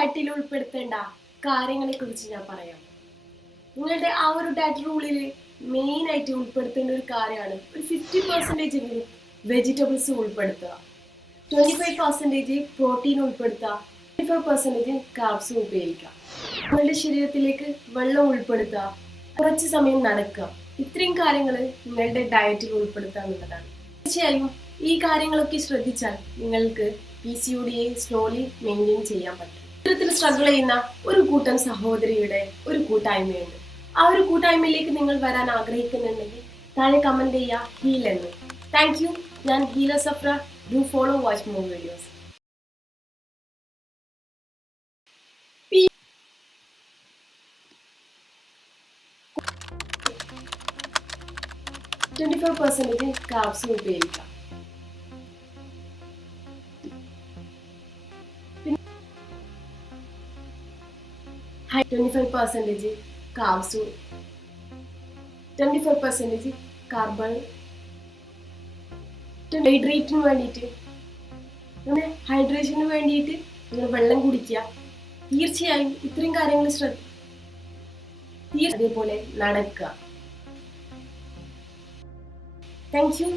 ഡയറ്റിൽ ഉൾപ്പെടുത്തേണ്ട കാര്യങ്ങളെ കുറിച്ച് ഞാൻ പറയാം. നിങ്ങളുടെ ആ ഒരു ഡയറ്റ് റൂളിൽ മെയിൻ ആയിട്ട് ഉൾപ്പെടുത്തേണ്ട ഒരു കാര്യമാണ് ഒരു 50% എങ്കിലും വെജിറ്റബിൾസ് ഉൾപ്പെടുത്തുക, 25% പ്രോട്ടീൻ ഉൾപ്പെടുത്തുക, 25% കാർബ്സ് ഉപയോഗിക്കുക. നിങ്ങളുടെ ശരീരത്തിലേക്ക് വെള്ളം ഉൾപ്പെടുത്തുക, കുറച്ച് സമയം നടക്കുക. ഇത്രയും കാര്യങ്ങൾ നിങ്ങളുടെ ഡയറ്റിൽ ഉൾപ്പെടുത്തുക എന്നുള്ളതാണ്. തീർച്ചയായും ഈ കാര്യങ്ങളൊക്കെ ശ്രദ്ധിച്ചാൽ നിങ്ങൾക്ക് PCOD സ്ലോലി മെയിൻറ്റെയിൻ ചെയ്യാൻ പറ്റും. ഇത്തരത്തിൽ സ്ട്രഗിൾ ചെയ്യുന്ന ഒരു കൂട്ടം സഹോദരിയുടെ ഒരു കൂട്ടായ്മയുണ്ട്. ആ ഒരു കൂട്ടായ്മയിലേക്ക് നിങ്ങൾ വരാൻ ആഗ്രഹിക്കുന്നുണ്ടെങ്കിൽ താഴെ കമന്റ് ചെയ്യുക ഹീൽ എന്ന്. Thank you. ഞാൻ Heela Safra. Do follow, watch more videos. 25% carbs ഉപയോഗിക്കാം. 25% കാർബ്സും 25% കാർബൺ. ഹൈഡ്രേറ്റിന് വേണ്ടിയിട്ട് അങ്ങനെ ഹൈഡ്രേഷന് വേണ്ടിയിട്ട് നിങ്ങൾ വെള്ളം കുടിക്കുക. തീർച്ചയായും ഇത്രയും കാര്യങ്ങൾ അതേപോലെ നടക്കുക. Thank you.